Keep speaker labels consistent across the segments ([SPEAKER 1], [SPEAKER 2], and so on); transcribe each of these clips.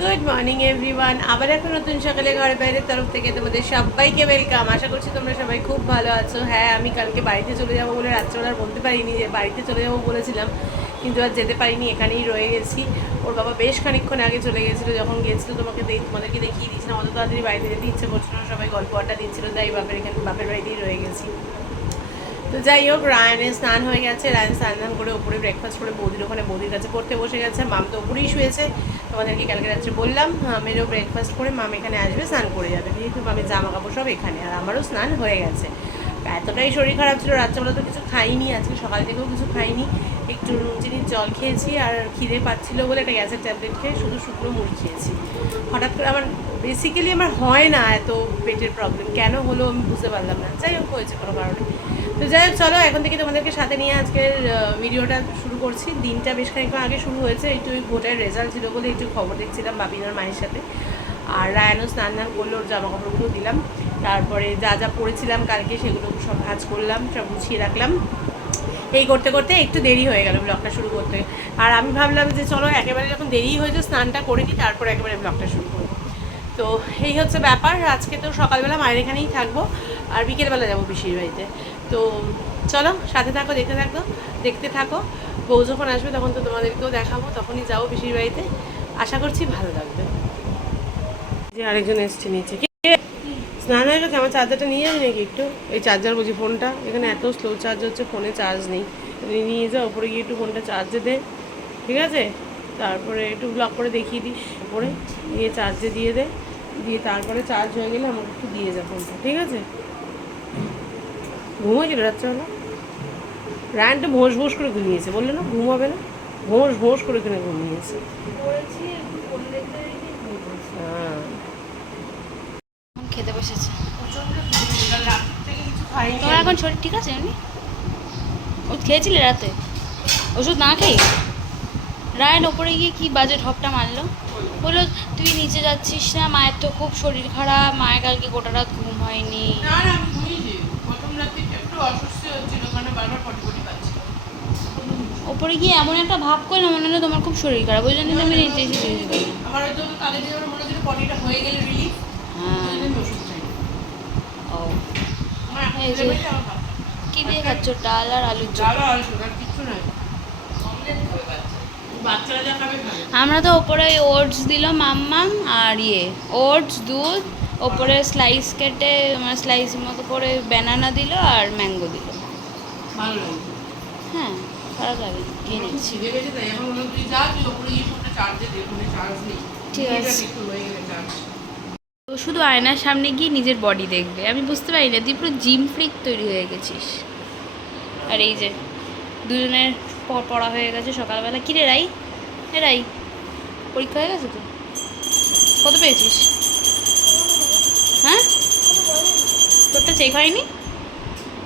[SPEAKER 1] Good morning everyone আবার একটা নতুন সকালে ঘরে বাইরের তরফ থেকে তোমাদের সবাইকে ওয়েলকাম আশা করছি তোমরা সবাই খুব ভালো আছো। হ্যাঁ আমি কালকে বাড়িতে চলে যাব বলে রাত্রেবেলা বলতে পারিনি যে বাড়িতে চলে যাব বলেছিলাম, কিন্তু আর যেতে পারিনি, এখানেই রয়ে গেছি। ওর বাবা বেশ খানিকক্ষণ আগে চলে গেছিল, যখন গেছিল তোমাকে তোমাদেরকে দেখিয়ে দিয়েছিলাম, অত তাড়াতাড়ি বাড়িতে যেতে ইচ্ছে করছিল সবাই গল্প আড্ডা দিচ্ছিল তাই বাপের এখানে, বাপের বাড়িতেই রয়ে গেছি। তো যাই হোক, রায়নের স্নান হয়ে গেছে। রায়ন স্নান স্নান করে উপরে ব্রেকফাস্ট করে বৌদির ওখানে বৌদির কাছে পড়তে বসে গেছে। মাম তো উপরেই শুয়েছে। তোমাদেরকে কালকে রাত্রে বললাম, মামেরও ব্রেকফাস্ট করে, মাম এখানে আসবে, স্নান করে যাবে। যেহেতু মামের জামা কাপড় সব এখানে, আর আমারও স্নান হয়ে গেছে। এতটাই শরীর খারাপ ছিল, রাত্রেবেলা তো কিছু খাইনি, আজকে সকাল থেকেও কিছু খাইনি। একটু চিনির জল খেয়েছি, আর খিদে পাচ্ছিল বলে একটা গ্যাসের ট্যাবলেট খেয়ে শুধু শুকনো মুড়ি খেয়েছি। হঠাৎ করে আমার বেসিক্যালি আমার হয় না এত পেটের প্রবলেম কেন হলো আমি বুঝতে পারলাম না। যাই হোক, হয়েছে কোনো কারণে। তো যাই চলো, এখন থেকে তোমাদেরকে সাথে নিয়ে আজকের ভিডিওটা শুরু করছি। দিনটা বেশ খানিকক্ষণ আগে শুরু হয়েছে, একটু ওই ভোটের রেজাল্ট ছিল বলে একটু খবর দেখছিলাম বাবিনার মায়ের সাথে। আর রায়ানো স্নান টান করল জামা কাপড়গুলো দিলাম। তারপরে যা যা পড়েছিলাম কালকে, সেগুলো সব ভাজ করলাম, সব গুছিয়ে রাখলাম। এই করতে করতে একটু দেরি হয়ে গেল ব্লগটা শুরু করতে। আর আমি ভাবলাম যে, চলো, একেবারে যখন দেরি হয়েছে স্নানটা করে নিই, তারপর একেবারে ব্লগটা শুরু করব। তো এই হচ্ছে ব্যাপার, আজকে তো সকালবেলা মায়ের এখানেই থাকব, আর বিকেলবেলা যাব পিসির বাড়িতে। তো চলো, সাথে থাকো, দেখতে থাকো দেখতে থাকো। বউ যখন আসবে তখন তো তোমাদেরকেও দেখাবো, তখনই যাব পিসির বাড়িতে। আশা করছি ভালো লাগবে। যে আরেকজন এসছে নিচে। স্নান হয়ে গেছে? আমার চার্জারটা নিয়ে যাবি নাকি একটু? এই চার্জার বুঝি ফোনটা? এখানে এত স্লো চার্জ হচ্ছে, ফোনে চার্জ নেই। নিয়ে যা, ওপরে গিয়ে একটু ফোনটা চার্জে দে। ঠিক আছে? তারপরে একটু ব্লক করে দেখিয়ে দিস, ওপরে। দিয়ে চার্জে দিয়ে দে। দিয়ে তারপরে চার্জ হয়ে গেলে আমাকে একটু দিয়ে যা ফোনটা। ঠিক আছে? ঘুমোছিল রাত্রেবেলা রায়নটা ভোঁস ভোঁস করে ঘুমিয়েছে বললে না ঘুম হবে না? ভোঁস ভোঁস করে কিনে ঘুমিয়েছে? হ্যাঁ।
[SPEAKER 2] খেতে বসেছে। তোমার এখন শরীর ঠিক আছে এমনি? ওষুধ খেয়েছিলে রাতে? ওষুধ না খেয়ে? রায়ন ওপরে গিয়ে কি বাজে ঢপটা মারলো? বলল তুই নিচে যাচ্ছিস না মায়ের তো খুব শরীর খারাপ। মায়ের কালকে গোটা রাত ঘুম হয়নি
[SPEAKER 1] না না আমি ঘুমিয়েছি প্রথম রাত্রে একটু অস্বস্তি হচ্ছিল কারণ বারবার পটি পাচ্ছিল
[SPEAKER 2] ওপরে গিয়ে এমন একটা ভাব করল মনে হলো তোমার খুব শরীর খারাপ ওই জন্য আমি নিচে এসে করলাম
[SPEAKER 1] আমার হয়তো কালকে আমার মনে হচ্ছিল পটিটা হয়ে গেলে রিলিফ
[SPEAKER 2] হ্যাঁ। ও। কি দিয়ে খাচ্ছ? ডাল আর আলুর
[SPEAKER 1] ডাল আর খাবে।
[SPEAKER 2] আমরা তো ওপরে ওটস দিল মাম্মাম আর ইয়ে ওটস দুধ ওপরে স্লাইস কেটে মানে স্লাইস মতো করে ব্যানানা দিল আর ম্যাঙ্গো দিল।
[SPEAKER 1] ভালো লাগে
[SPEAKER 2] হ্যাঁ খারাপ লাগে। খেয়ে নিচ্ছি ঠিক আছে।
[SPEAKER 1] হয়ে
[SPEAKER 2] শুধু আয়নার সামনে গিয়ে নিজের বডি দেখবে। আমি বুঝতে পারি না তুই পুরো জিম ফ্রিক তৈরি হয়ে গেছিস। আর এই যে দুজনের পড়া হয়ে গেছে সকালবেলা। কিরে রাই? এ রাই পরীক্ষা হয়ে গেছে তো? কত পেয়েছিস হ্যাঁ তোরটা চেক হয়নি?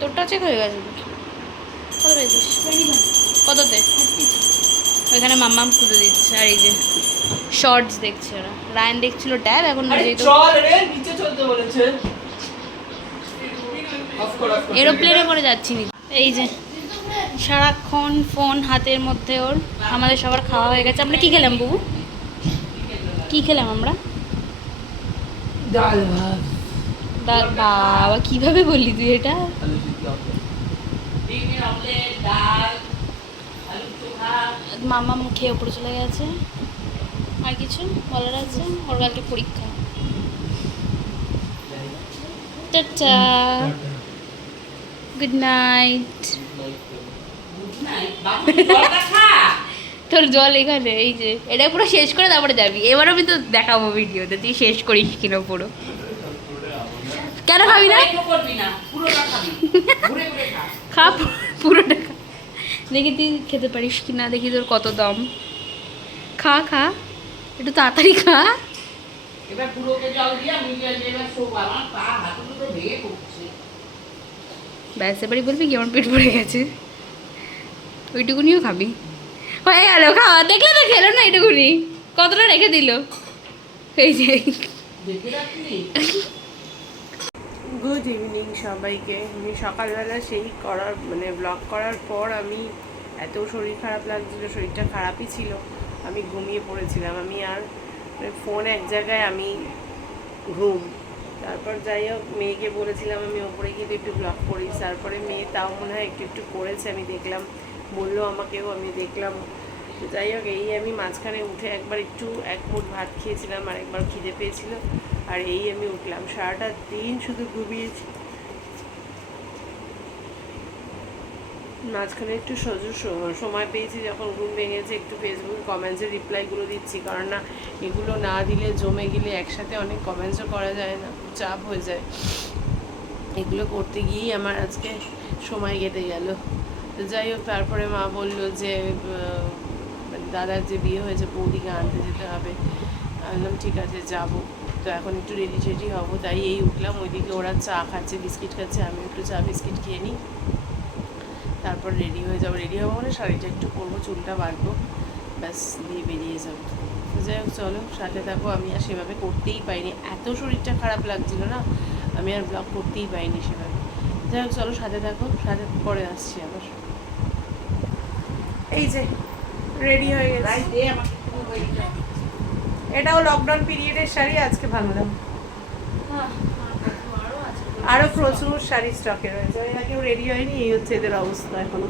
[SPEAKER 2] তোরটা চেক হয়ে গেছে কত পেয়েছিস? কততে? ওইখানে মাম্মাম পুজো দিচ্ছে আর এই যে শর্টস দেখছে ওরা। রায়ন দেখছিল ট্যাব এখন এরোপ্লেনে করে যাচ্ছি নি। এই যে সারাক্ষণ ফোন হাতের মধ্যে ওর। আমাদের সবার খাওয়া হয়ে গেছে। আমরা কি খেলাম বুবু? কি খেলাম আমরা?
[SPEAKER 3] ডাল ভাত।
[SPEAKER 2] ডাল বাবা, কীভাবে বললি তুই এটা? মামা মুখে ওপরে চলে গেছে। আর কিছু বলার আছে? ওর কালকে পরীক্ষা। গুড নাইট তোর জল এখানে, এই যে। এটা পুরো শেষ করে তারপরে যাবি। এবার আমি তো দেখাবো ভিডিওতে। তুই শেষ করিস কিনা পুরো। কেন খাবি না?
[SPEAKER 1] খা।
[SPEAKER 2] পুরোটা খা। দেখি তুই খেতে পারিস কি না দেখি তোর কত দম। খা খা একটু তাড়াতাড়ি খা।
[SPEAKER 1] এবার পুরোকে জল দিয়ে মিলিয়ে এবার শোক আমার পা হাতে দুটো ভেঙে পড়ছে।
[SPEAKER 2] ব্যাস এবারই বলবি কি আমার পেট ভরে গেছে। ওইটুকুনিও খাবি। হয়ে গেল খাওয়া। দেখলে তো খেলো না এইটুকুনি। কতটা রেখে দিল? এই যে।
[SPEAKER 1] গুড ইভিনিং সবাইকে। আমি সকালবেলা সেই করার মানে ব্লগ করার পর আমি এত শরীর খারাপ লাগছিল, শরীরটা খারাপই ছিল। আমি ঘুমিয়ে পড়েছিলাম। আমি আর ফোন এক জায়গায় আমি ঘুম। তারপর যাই হোক, মেয়েকে বলেছিলাম আমি ওপরে গিয়ে একটু ব্লগ করি তারপরে মেয়ে তাও মনে হয় একটু একটু করেছে। আমি দেখলাম, বলল আমাকেও, আমি দেখলাম তো যাই হোক, এই আমি মাঝখানে উঠে একবার একটু এক মুঠ ভাত খেয়েছিলাম আর একবার খিদে পেয়েছিল। আর এই আমি উঠলাম। সারাটা দিন শুধু ঘুমিয়েছি। মাঝখানে একটু সজু সময় পেয়েছি যখন ঘুম ভেঙেছে, একটু ফেসবুকে কমেন্টসের রিপ্লাইগুলো দিচ্ছি। কারণ না, এগুলো না দিলে জমে গেলে একসাথে অনেক কমেন্টসও করা যায় না। চাপ হয়ে যায়। এগুলো করতে গিয়েই আমার আজকে সময় কেটে গেল। তো যাই হোক, তারপরে মা বলল যে দাদার যে বিয়ে হয়েছে, বৌদিকে আনতে যেতে হবে। বললাম, ঠিক আছে, যাব। তো এখন একটু রেডি টেডি হব, তাই এই উঠলাম। ওইদিকে ওরা চা খাচ্ছে, বিস্কিট খাচ্ছে, আমি একটু চা, বিস্কিট খেয়ে নিই। তারপর রেডি হয়ে যাব। রেডি হব মানে শাড়িটা একটু পরবো, চুলটা বাঁধবো, ব্যাস, দিয়ে বেরিয়ে যাব। যাই হোক, চলো, সাথে থাকো। আমি আর সেভাবে করতেই পাইনি এত শরীরটা খারাপ লাগছিল না, আমি আর ব্লগ করতেই পাইনি সেভাবে। যাই হোক, চলো, সাথে থাকো, সাথে পরে আসছি আবার। এই যে রেডি হয়ে গেছে। এটাও লকডাউন পিরিয়ডের শাড়ি আজকে ভালো ভাঙলাম আরও প্রচুর শাড়ি স্টকে রয়েছে। এরা কেউ রেডি হয়নি এই হচ্ছে এদের অবস্থা এখনও।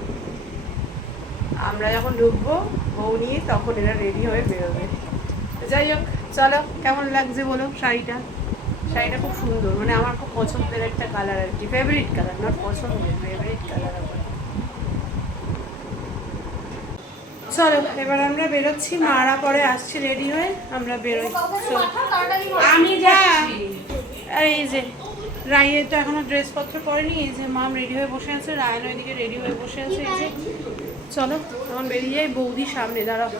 [SPEAKER 1] আমরা যখন ঢুকবো বউ নিয়ে তখন এরা রেডি হয়ে বেরোবে। যাই হোক চলো কেমন লাগছে বলো শাড়িটা? শাড়িটা খুব সুন্দর মানে আমার খুব পছন্দের একটা কালার আর কি। ফেভারিট কালার নট পছন্দের ফেভারিট কালার আমার। চলো, এবার আমরা বেরোচ্ছি। মারা পরে আসছি রেডি হয়ে, আমরা বেরোই। আমি যা, এই যে, রায়ের তো এখনও ড্রেসপত্র পরেনি, এই যে মাম রেডি হয়ে বসে আছে, রায়ন ওইদিকে রেডি হয়ে বসে আছে, এই যে। চলো, এখন বেরিয়ে যাই, বৌদি সামনে, দাঁড়াও,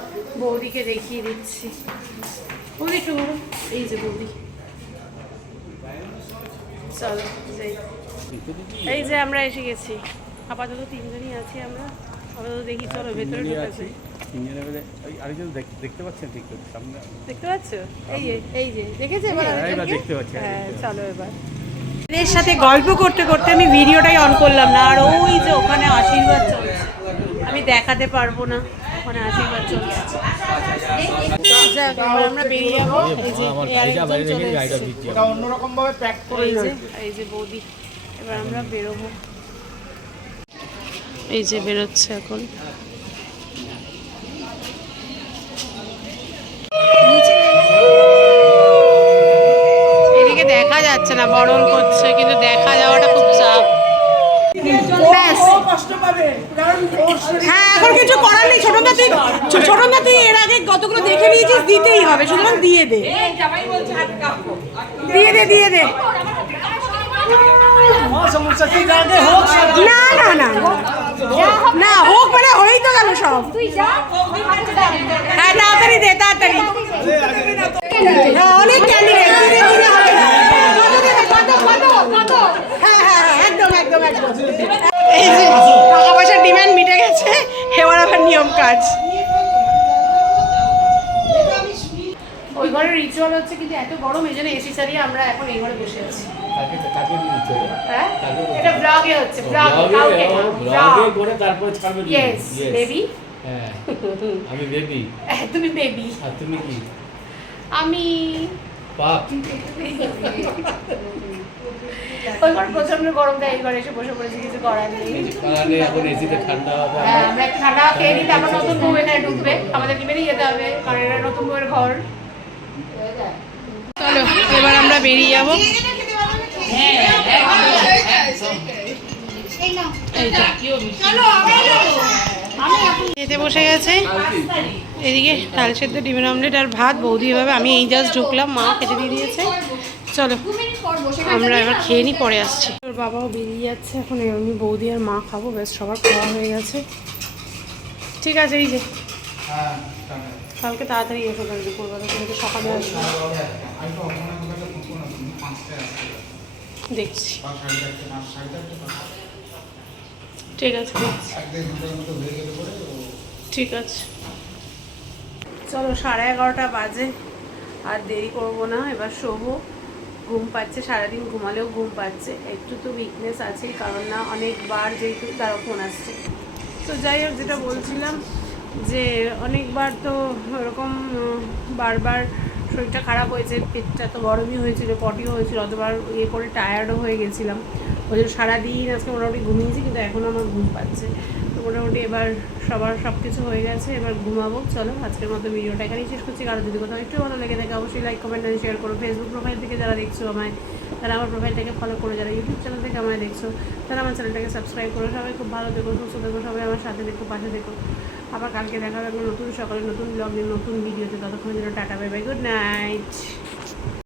[SPEAKER 1] বৌদিকে দেখিয়ে দিচ্ছি। বৌদি, একটু। এই যে বৌদি। চলো এই যে আমরা এসে গেছি। আপাতত তিনজনই আছি আমরা। আপাতত দেখি চলো ভেতরে ঢুকেছি
[SPEAKER 4] আরেকজন দেখতে পাচ্ছেন ঠিক করে সামনে।
[SPEAKER 1] দেখতে পাচ্ছ? এই যে এই যে দেখেছে এবার
[SPEAKER 4] হ্যাঁ, এবার? দেখতে পাচ্ছি,
[SPEAKER 1] হ্যাঁ চলো এবার। এদের সাথে গল্প করতে করতে আমি ভিডিওটাই অন করলাম না আর ওই যে ওখানে আশীর্বাদ চলছে। আমি দেখাতে পারব না ওখানে আশীর্বাদ চলছে। আমরা বেরিয়ে যাব। এই যে চলে এসেছে।
[SPEAKER 4] অন্যরকম ভাবে প্যাক করে
[SPEAKER 1] এই যে বৌদি এবার আমরা বেরোবো। এই যে বেরোচ্ছে এখন। এদিকে দেখা যাচ্ছে না বরণ করছে কিন্তু দেখা যাওয়াটা খুব চাপ। ব্যাস। হ্যাঁ এখন কিছু করার নেই। তুই তুই এর আগে কতগুলো দেখে নিয়েছিস? দিতেই হবে সুতরাং দিয়ে দে। দিয়ে দে দিয়ে দে। না না না। না, হোক মানে হয়েই তো গেল সব। হ্যাঁ তাড়াতাড়ি দে, তাড়াতাড়ি। হ্যাঁ অনেক হ্যাঁ হ্যাঁ হ্যাঁ একদম একদম একদম। টাকা পয়সার ডিমান্ড মিটে গেছে, এবার আবার নিয়ম কাজ। রিচুয়াল হচ্ছে কিন্তু এত গরম এই জন্য এসি সারিয়ে আমরা এখন এই ঘরে বসে আছি। হ্যাঁ? এটা ব্লগে হচ্ছে ব্লগে
[SPEAKER 5] ব্লগে করে তারপরে ছাড়বে
[SPEAKER 1] ইয়েস বেবি
[SPEAKER 5] হ্যাঁ। আমি বেবি
[SPEAKER 1] তুমি বেবি
[SPEAKER 5] আর তুমি কি?
[SPEAKER 1] আমি
[SPEAKER 5] পাপ
[SPEAKER 1] ওই ঘর প্রচণ্ড গরম দেয় এই ঘরে এসে বসে পড়েছি কিছু করার নেই।
[SPEAKER 5] এখন এসিতে ঠান্ডা
[SPEAKER 1] হ্যাঁ আমরা একটু ঠান্ডা খেয়ে নিই তারপর নতুন বউ এখানে ঢুকবে। আমাদেরকে বেরিয়ে যেতে হবে কারণ এটা নতুন বউয়ের ঘর। চলো, এবার আমরা বেরিয়ে যাব। খেতে বসে গেছে। এদিকে ডাল সেদ্ধ, ডিমের অমলেট আর ভাত। বৌদি এভাবে, আমি এই জাস্ট ঢুকলাম, মা খেতে দিয়ে দিয়েছে। চলো, আমরা এবার খেয়ে নিই পরে আসছি। ওর বাবাও বেরিয়ে যাচ্ছে, এখন আমি বৌদি আর মা খাব বেশ সবার খাওয়া হয়ে গেছে। ঠিক আছে, এই যে। কালকে তাড়াতাড়ি এসো দুপুরবেলা কিন্তু সকালে আসব। দেখছি। ঠিক আছে ঠিক আছে। চলো সাড়ে এগারোটা বাজে, আর দেরি করব না, এবার শোবো। ঘুম পাচ্ছে, সারাদিন ঘুমালেও ঘুম পাচ্ছে। একটু তো উইকনেস আছেই, কারণ না অনেকবার যেহেতু তারা ফোন আসছে। তো যাই হোক, যেটা বলছিলাম যে অনেকবার তো ওরকম বারবার শরীরটা খারাপ হয়েছে, পেটটা তো গরমই হয়েছিল, পটিও হয়েছিল অতবার ইয়ে করে টায়ার্ডও হয়ে গেছিলাম। ওই জন্য সারাদিন আজকে মোটামুটি ঘুমিয়েছি, কিন্তু এখনও আমার ঘুম পাচ্ছে। তো মোটামুটি এবার সবার সব কিছু হয়ে গেছে, এবার ঘুমাবো। চলো, আজকের মতো ভিডিওটা এখানেই শেষ করছি। কারও যদি কোথাও একটু ভালো লেগে থাকে, অবশ্যই লাইক কমেন্ট আর শেয়ার করো। ফেসবুক প্রোফাইল থেকে যারা দেখছ আমায়, তারা আমার প্রোফাইলটাকে ফলো করো যারা ইউটিউব চ্যানেল থেকে আমায় দেখছ, তারা আমার চ্যানেলটাকে সাবস্ক্রাইব করো। সবাই খুব ভালো দেখো সুস্থ দেখো সবাই আমার সাথে দেখো পাশে দেখো আবার কালকে দেখা যাবে নতুন সকালে নতুন ব্লগ নতুন ভিডিওতে ততক্ষণ জন্য tata bye bye good night